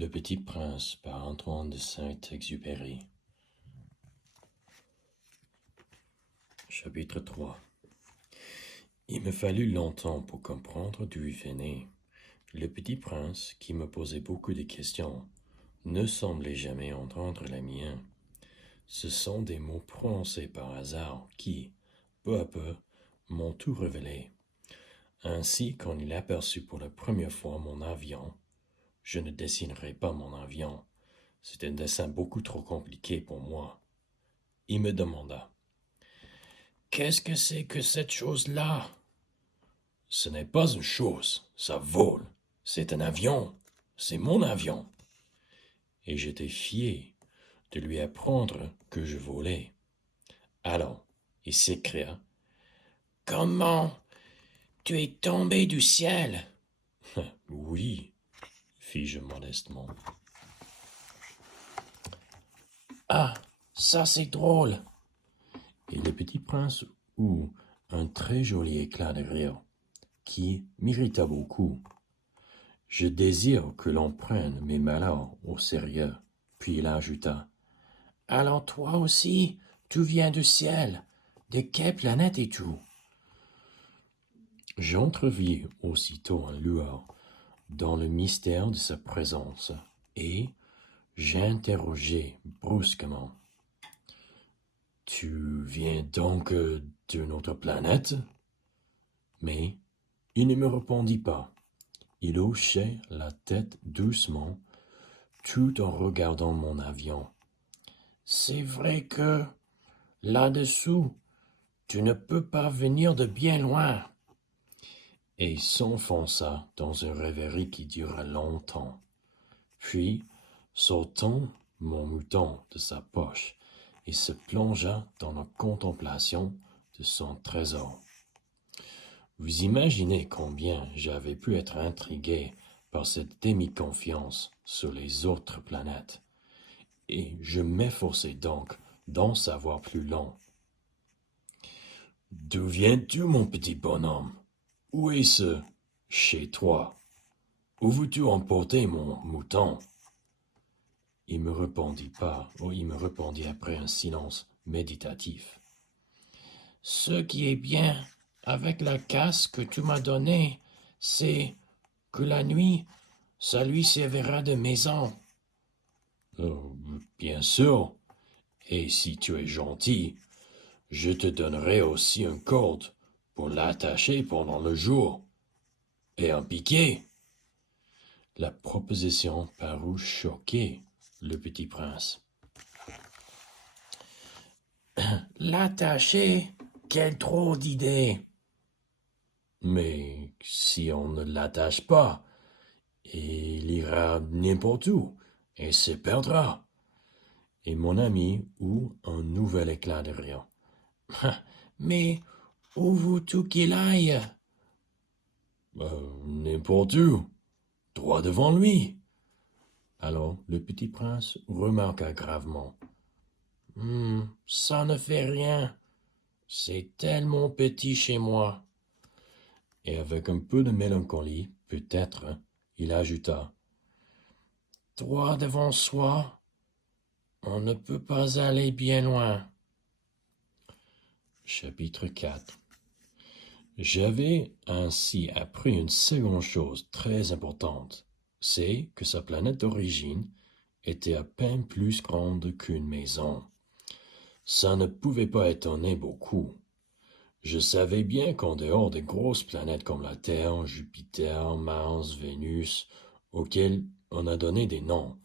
Le Petit Prince par Antoine de Saint-Exupéry. Chapitre 3. Il me fallut longtemps pour comprendre d'où il venait. Le Petit Prince, qui me posait beaucoup de questions, ne semblait jamais entendre les miens. Ce sont des mots prononcés par hasard qui, peu à peu, m'ont tout révélé. Ainsi, quand il aperçut pour la première fois mon avion, je ne dessinerai pas mon avion. C'est un dessin beaucoup trop compliqué pour moi. Il me demanda: « Qu'est-ce que c'est que cette chose-là » ? « Ce n'est pas une chose, ça vole. C'est un avion. C'est mon avion. » Et j'étais fier de lui apprendre que je volais. Alors, il s'écria: « Comment? Tu es tombé du ciel ?» « Oui, fis-je modestement. « Ah, ça c'est drôle !» Et le Petit Prince eut un très joli éclat de rire, qui m'irrita beaucoup. Je désire que l'on prenne mes malheurs au sérieux. Puis il ajouta: « Alors toi aussi, tu viens du ciel. De quelle planète es-tu » ? J'entrevis aussitôt un lueur dans le mystère de sa présence, et j'interrogeai brusquement: « Tu viens donc d'une autre planète ?» Mais il ne me répondit pas. Il hochait la tête doucement, tout en regardant mon avion. « C'est vrai que, là-dessous, tu ne peux pas venir de bien loin. » Et s'enfonça dans une rêverie qui dura longtemps. Puis, sortant mon mouton de sa poche, il se plongea dans la contemplation de son trésor. Vous imaginez combien j'avais pu être intrigué par cette demi-confiance sur les autres planètes, et je m'efforçai donc d'en savoir plus long. « D'où viens-tu, mon petit bonhomme? Où est-ce chez toi? Où veux-tu emporter mon mouton ?» Il me répondit pas, il me répondit après un silence méditatif. « Ce qui est bien avec la casse que tu m'as donnée, c'est que la nuit, ça lui servira de maison. » Bien sûr, et si tu es gentil, je te donnerai aussi une corde pour l'attacher pendant le jour, et un piquet. La proposition parut choquer le Petit Prince. « L'attacher? Quelle drôle d'idée !»« Mais si on ne l'attache pas, il ira n'importe où et se perdra. » Et mon ami eut un nouvel éclat de rire. « Mais où veux-tu qu'il aille? » « N'importe où, droit devant lui. » Alors le Petit Prince remarqua gravement: « Ça ne fait rien. C'est tellement petit chez moi. » Et avec un peu de mélancolie, peut-être, il ajouta: « Droit devant soi, on ne peut pas aller bien loin. » Chapitre 4. J'avais ainsi appris une seconde chose très importante, c'est que sa planète d'origine était à peine plus grande qu'une maison. Ça ne pouvait pas étonner beaucoup. Je savais bien qu'en dehors des grosses planètes comme la Terre, Jupiter, Mars, Vénus, auxquelles on a donné des noms,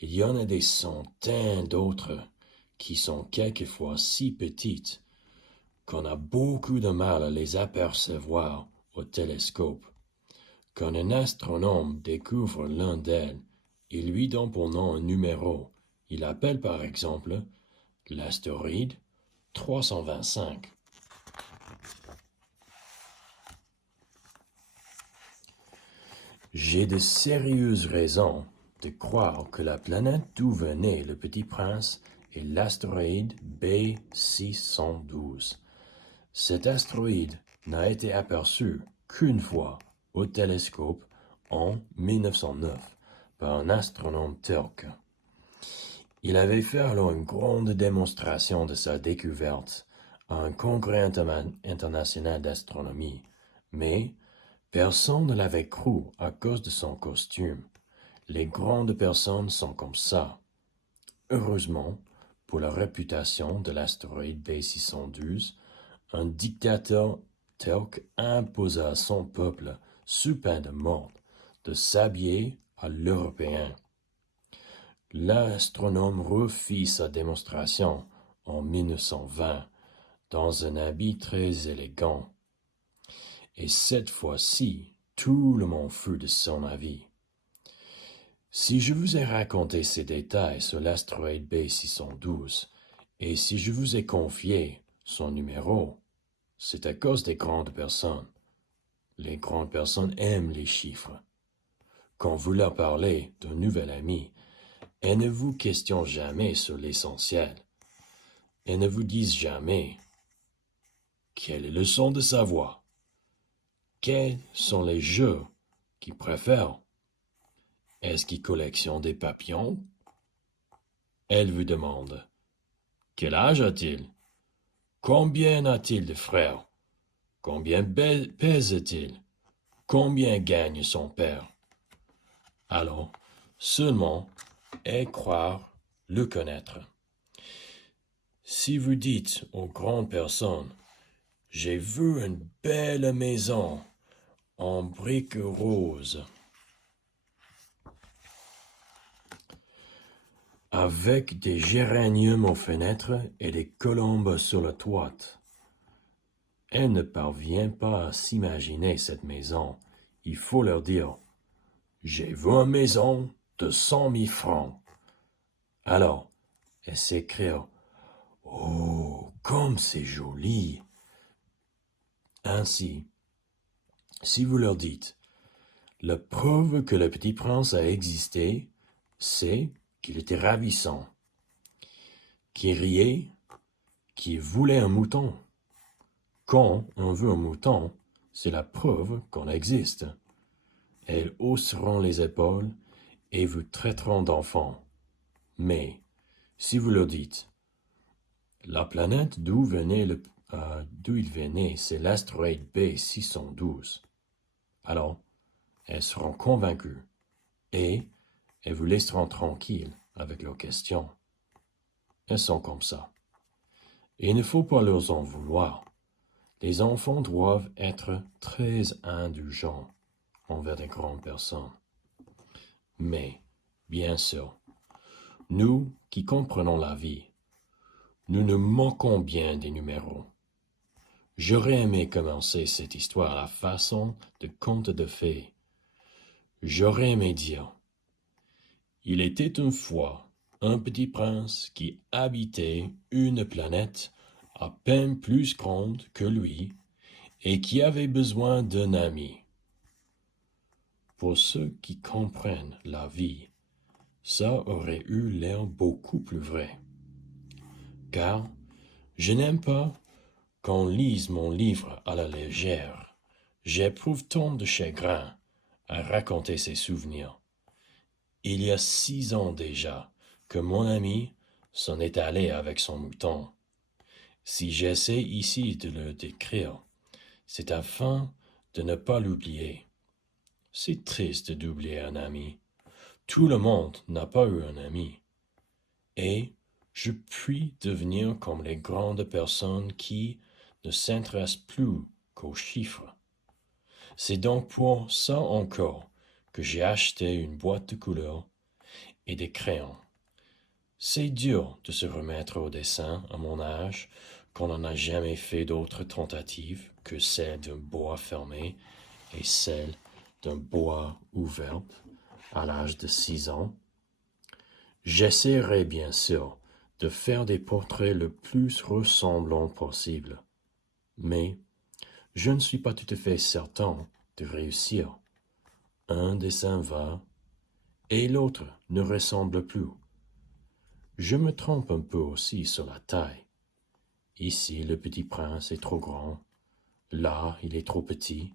il y en a des centaines d'autres qui sont quelquefois si petites qu'on a beaucoup de mal à les apercevoir au télescope. Quand un astronome découvre l'un d'elles, il lui donne pour nom un numéro. Il appelle par exemple l'astéroïde 325. J'ai de sérieuses raisons de croire que la planète d'où venait le Petit Prince est l'astéroïde B612. Cet astéroïde n'a été aperçu qu'une fois au télescope en 1909 par un astronome turc. Il avait fait alors une grande démonstration de sa découverte à un congrès international d'astronomie, mais personne ne l'avait cru à cause de son costume. Les grandes personnes sont comme ça. Heureusement, pour la réputation de l'astéroïde B612, un dictateur turc imposa à son peuple, sous peine de mort, de s'habiller à l'européen. L'astronome refit sa démonstration en 1920 dans un habit très élégant. Et cette fois-ci, tout le monde fut de son avis. Si je vous ai raconté ces détails sur l'astéroïde B612, et si je vous ai confié son numéro, c'est à cause des grandes personnes. Les grandes personnes aiment les chiffres. Quand vous leur parlez d'un nouvel ami, elles ne vous questionnent jamais sur l'essentiel. Elles ne vous disent jamais quel est le son de sa voix, quels sont les jeux qu'il préfère. Est-ce qu'il collectionne des papillons? Elle vous demande quel âge a-t-il? Combien a-t-il de frères? Combien pèse-t-il? Combien gagne son père? Alors, seulement, et croire le connaître. Si vous dites aux grandes personnes, j'ai vu une belle maison en briques roses, avec des géraniums aux fenêtres et des colombes sur le toit. Elle ne parvient pas à s'imaginer cette maison. Il faut leur dire, j'ai vu une maison de 100 000 francs. Alors, elle s'écrie, oh, comme c'est joli! Ainsi, si vous leur dites, la preuve que le petit prince a existé, c'est qu'il était ravissant, qu'il riait, qu'il voulait un mouton. Quand on veut un mouton, c'est la preuve qu'on existe. Elles hausseront les épaules et vous traiteront d'enfant. Mais, si vous leur dites, la planète d'où il venait, c'est l'astéroïde B612. Alors, elles seront convaincues et elles vous laisseront tranquille avec leurs questions. Elles sont comme ça. Et il ne faut pas leur en vouloir. Les enfants doivent être très indulgents envers des grandes personnes. Mais, bien sûr, nous qui comprenons la vie, nous nous moquons bien des numéros. J'aurais aimé commencer cette histoire à la façon de conte de fées. J'aurais aimé dire, il était une fois un petit prince qui habitait une planète à peine plus grande que lui et qui avait besoin d'un ami. Pour ceux qui comprennent la vie, ça aurait eu l'air beaucoup plus vrai. Car je n'aime pas qu'on lise mon livre à la légère. J'éprouve tant de chagrin à raconter ces souvenirs. Il y a 6 ans déjà que mon ami s'en est allé avec son mouton. Si j'essaie ici de le décrire, c'est afin de ne pas l'oublier. C'est triste d'oublier un ami. Tout le monde n'a pas eu un ami. Et je puis devenir comme les grandes personnes qui ne s'intéressent plus qu'aux chiffres. C'est donc pour ça encore que j'ai acheté une boîte de couleurs et des crayons. C'est dur de se remettre au dessin à mon âge quand on n'a jamais fait d'autres tentatives que celle d'un bois fermé et celle d'un bois ouvert à l'âge de 6 ans. J'essaierai bien sûr de faire des portraits le plus ressemblants possible, mais je ne suis pas tout à fait certain de réussir. Un dessin va et l'autre ne ressemble plus. Je me trompe un peu aussi sur la taille. Ici, le petit prince est trop grand. Là, il est trop petit.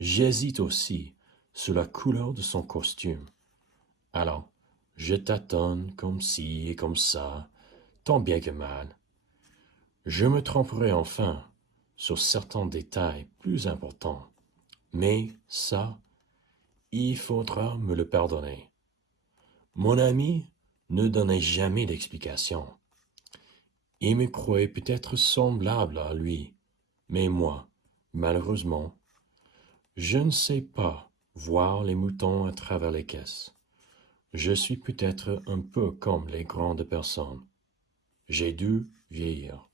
J'hésite aussi sur la couleur de son costume. Alors, je tâtonne comme ci et comme ça, tant bien que mal. Je me tromperai enfin sur certains détails plus importants, mais ça, il faudra me le pardonner. Mon ami ne donnait jamais d'explication. Il me croyait peut-être semblable à lui, mais moi, malheureusement, je ne sais pas voir les moutons à travers les caisses. Je suis peut-être un peu comme les grandes personnes. J'ai dû vieillir.